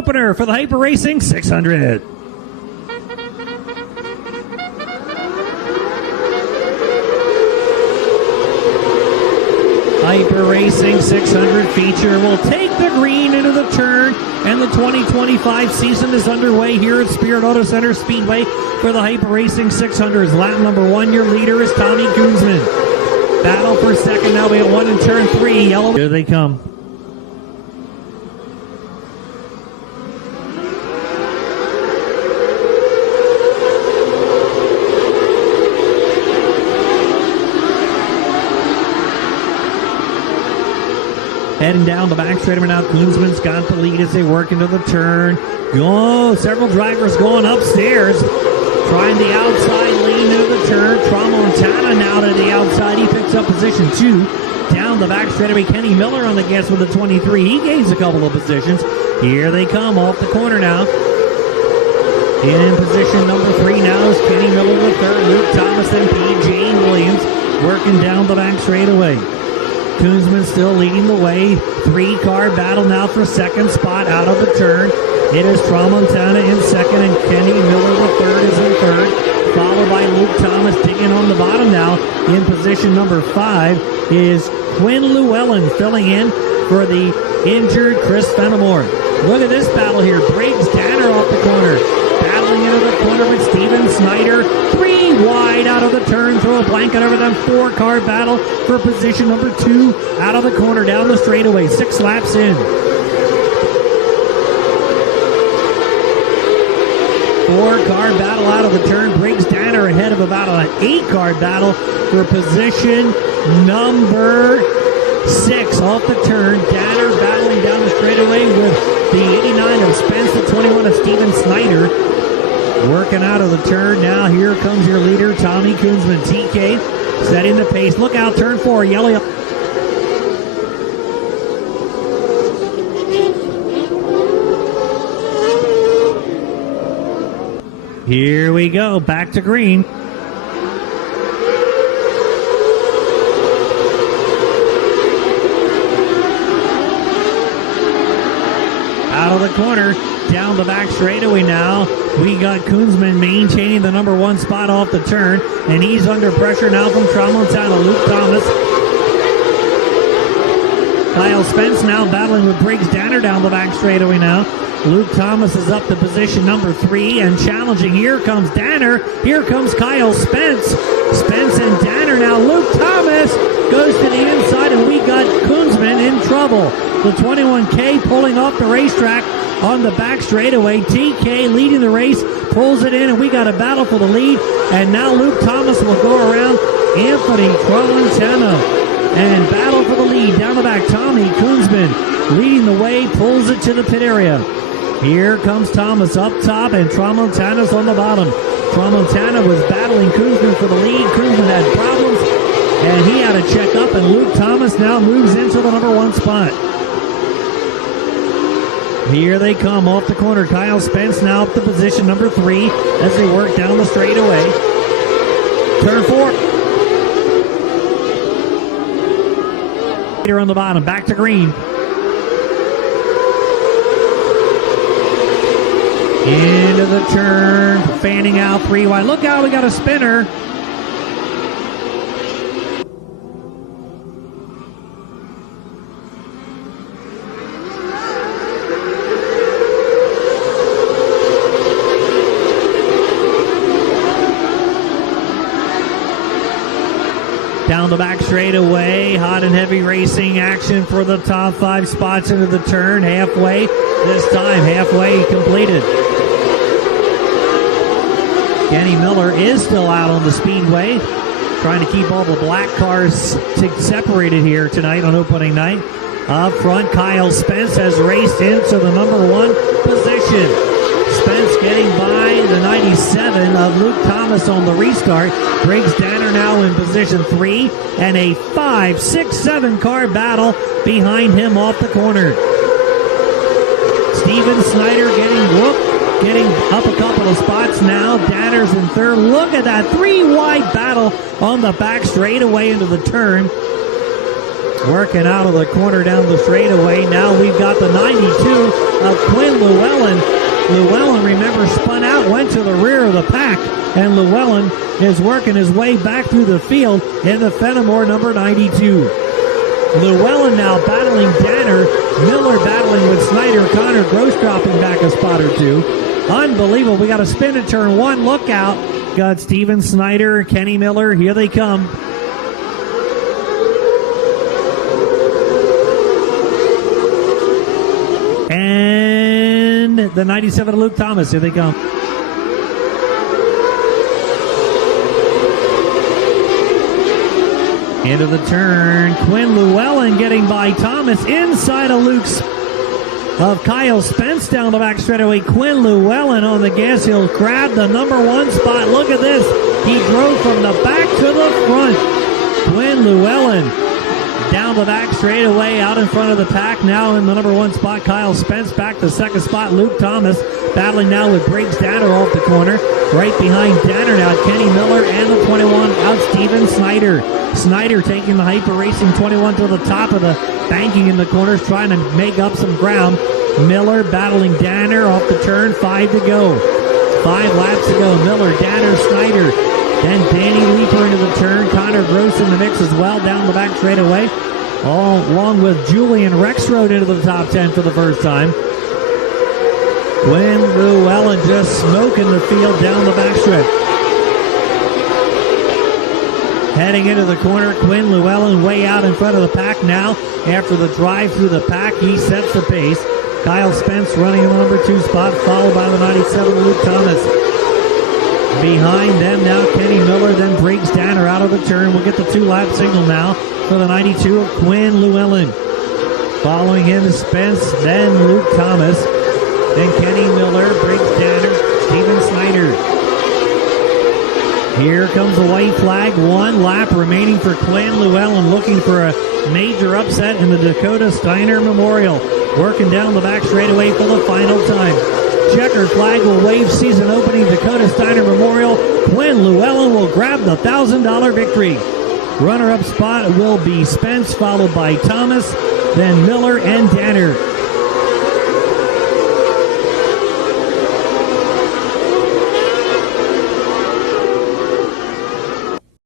opener for the Hyper Racing 600. Hyper Racing 600 feature will take the green into the turn, and the 2025 season is underway here at Spirit Auto Center Speedway for the Hyper Racing 600s. Lap number 1, your leader is Tommy Kunzman. Battle for second now. We have 1 in turn 3. Yellow. Here they come. Heading down the back straightaway now. Kunzman's got the lead as they work into the turn. Several drivers going upstairs. Trying the outside lane into the turn. Tramontana now to the outside. He picks up position 2. Down the back straightaway, Kenny Miller on the gas with a 23. He gains a couple of positions. Here they come off the corner now. In position number 3 now is Kenny Miller with third. Luke Thomas and P.J. Williams working down the back straightaway. Kunzman still leading the way. 3-car battle now for second spot out of the turn. It is Tramontana in second, and Kenny Miller the third is in third. Followed by Luke Thomas digging on the bottom now. In position number 5 is Quinn Llewellyn filling in for the injured Chris Fenimore. Look at this battle here. Briggs Danner off the corner. Battling into the corner with Steven Snyder. 3 wide out of the turn. Throw a blanket over them. 4-car battle for position number 2 out of the corner down the straightaway. 6 laps in. 4-car battle out of the turn. Briggs Danner ahead of about an 8-car battle for position number 6 off the turn. Danner battling down the straightaway with the 89 of Spence, the 21 of Steven Snyder. Working out of the turn now. Here comes your leader, Tommy Kunzman. TK setting the pace. Look out, turn 4, yellow. Here we go, back to green. Out of the corner, down the back straightaway now. We got Kunzman maintaining the number 1 spot off the turn, and he's under pressure now from Tramontana. Luke Thomas. Kyle Spence now battling with Briggs Danner down the back straightaway now. Luke Thomas is up to position number 3 and challenging. Here comes Danner. Here comes Kyle Spence. Spence and Danner now. Luke Thomas goes to the inside, and we got Kunzman in trouble. The 21K pulling off the racetrack on the back straightaway. TK leading the race, pulls it in, and we got a battle for the lead. And now Luke Thomas will go around Anthony Tramontana and battle for the lead. Down the back, Tommy Kunzman leading the way, pulls it to the pit area. Here comes Thomas up top, and Tramontana's on the bottom. Tramontana was battling Kunzman for the lead. Kunzman had problems, and he had to check up, and Luke Thomas now moves into the number 1 spot. Here they come off the corner. Kyle Spence now up to position number 3 as they work down the straightaway. Turn 4. Here on the bottom, back to green. Into the turn, fanning out 3 wide. Look out, we got a spinner. Down the back straightaway, hot and heavy racing action for the top 5 spots into the turn. Halfway, this time halfway completed. Kenny Miller is still out on the speedway, trying to keep all the black cars separated here tonight on opening night. Up front, Kyle Spence has raced into the number 1 position. Spence getting by the 97 of Luke Thomas on the restart. Briggs Danner now in position 3, and a 5, 6, 7-car battle behind him off the corner. Steven Snyder getting up a couple of spots now. Danner's in third. Look at that 3 wide battle on the back straightaway into the turn. working out of the corner down the straightaway. Now we've got the 92 of Quinn Llewellyn. Llewellyn, remember, spun out, went to the rear of the pack, and Llewellyn is working his way back through the field in the Fenimore number 92. Llewellyn now battling Danner, Miller battling with Snyder, Connor Gross dropping back a spot or two. Unbelievable. We got a spin at turn one. Look out. Got Steven Snyder, Kenny Miller. Here they come. And the 97 of Luke Thomas. Here they come. Into the turn. Quinn Llewellyn getting by Thomas inside of Luke's of Kyle Spence down the back straightaway. Quinn Llewellyn on the gas. He'll grab the number one spot. Look at this. He drove from the back to the front. Quinn Llewellyn down the back straightaway out in front of the pack. Now in the number one spot, Kyle Spence. Back to second spot, Luke Thomas. Battling now with Briggs Danner off the corner. Right behind Danner now, Kenny Miller and the 21 out Steven Snyder. Snyder taking the Hyper Racing 21 to the top of the banking in the corners, trying to make up some ground. Miller battling Danner off the turn, 5 to go. 5 laps to go. Miller, Danner, Snyder. Then Danny Leeper into the turn. Connor Gross in the mix as well, down the back straightaway. All along with Julian Rexroad into the top 10 for the first time. Quinn Llewellyn just smoking the field down the backstretch. Heading into the corner, Quinn Llewellyn way out in front of the pack now. After the drive through the pack, he sets the pace. Kyle Spence running in the number 2 spot, followed by the 97 Luke Thomas. Behind them now, Kenny Miller, then Briggs Danner out of the turn. We'll get the 2-lap signal now for the 92 of Quinn Llewellyn. Following him is Spence, then Luke Thomas, then Kenny Miller, Briggs Danner, Steven Snyder. Here comes the white flag. 1 lap remaining for Quinn Llewellyn, looking for a major upset in the Dakota Steiner Memorial. Working down the back straightaway for the final time. Checker flag will wave season opening Dakota Steiner Memorial. Quinn Llewellyn will grab the $1,000 victory. Runner-up spot will be Spence, followed by Thomas, then Miller and Danner.